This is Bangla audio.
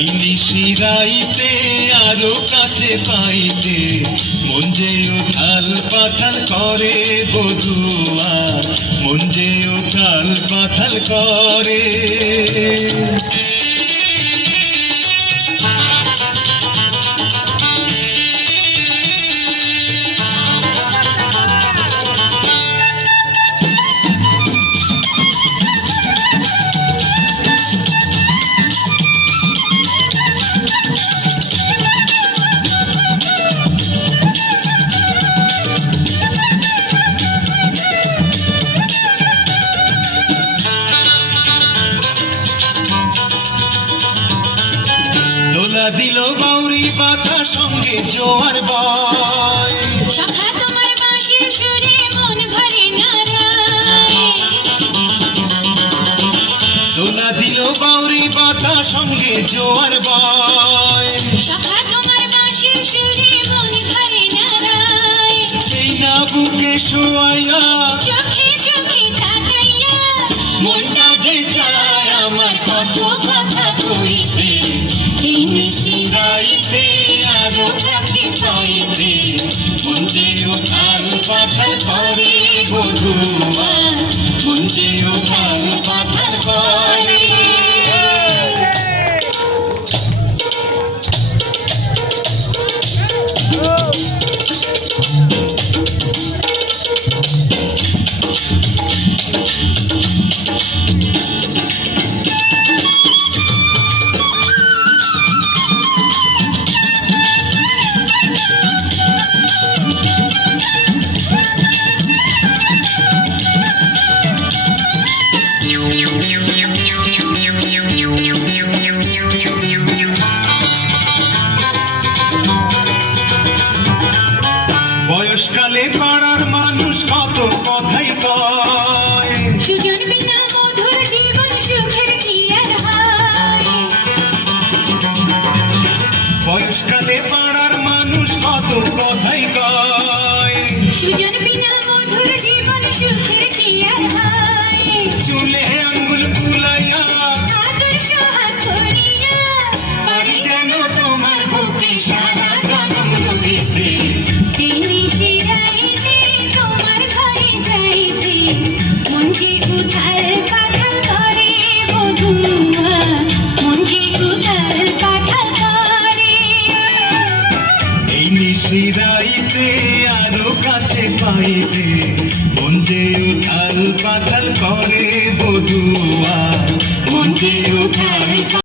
এই নিশিরাইতে আরো কাছে পাইতে মন যে উথাল পাথাল করে বধুয়া, মন যে উথাল পাথাল করে। দিল বাউরি বাধা সঙ্গে জোয়ার বয়, শাখা তোমার বাঁশির সুরে মন ঘরে নাড়ায়। দোলা দিল বাউরি বাধা সঙ্গে জোয়ার বয়, শাখা তোমার বাঁশির সুরে মন ঘরে নাড়ায়। এই না বুকে শোয়াইয়া চোখে চোখে তাকাইয়া মনটা যে চায় আমার কত কথা কইতে, এই নিশিরাইতে আরো কাছে পাইতে মন যে উথাল পাথাল করে বধুয়া, মন যে উথাল পাথাল করে। বয়সকালে পাড়ার মানুষ কত কথাই কয়, সুজন বিনা মধুর জীবন সুখের কি আর হয়। বয়সকালে পাড়ার মানুষ কত কথাই কয়, সুজন বিনা মধুর জীবন সুখের কি আর হয়। চুলে